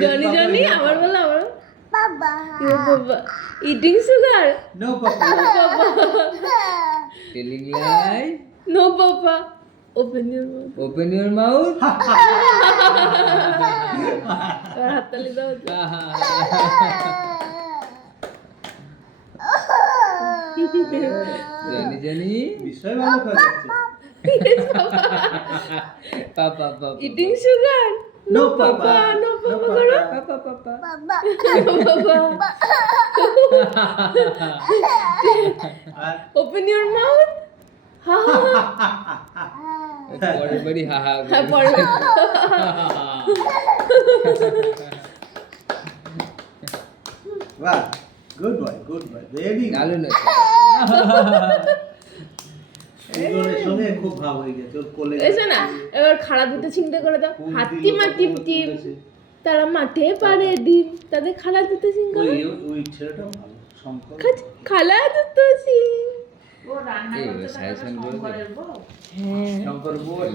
Johnny Johnny আবার বলো আবার Papa. ইউ বাবা ইটিং সুগার No, Papa. বাবা Telling lie. নো বাবা open your mouth Open your mouth. এবার হাততালি দাও Johnny Johnny. বিষয় ভালো খাচ্ছে। Papa Papa. Eating sugar No, বাবা Papa. নো No, বাবা করো Papa Papa. Papa. বাবা আর ওপেন ইউর মাউথ হা পরের বাড়ি হা হা হ্যাঁ পরে বাহ, good boy, very good. দারুণ আছে দুজনের সঙ্গে খুব ভাব হয়ে গেছে ওর কোলে এসো না এবার খাড়া দুটো চিন্তা করে দাও ফুল হাতি দিল, মা টিম কত টিম তুলেছে। তারা মাঠে পারে ডিম তাদের খালা দুটো সিং ওই ওই ছেলেটা ভালো শঙ্কর খালা দুটো সিং এই সাজেশন করে হ্যাঁ শঙ্কর বল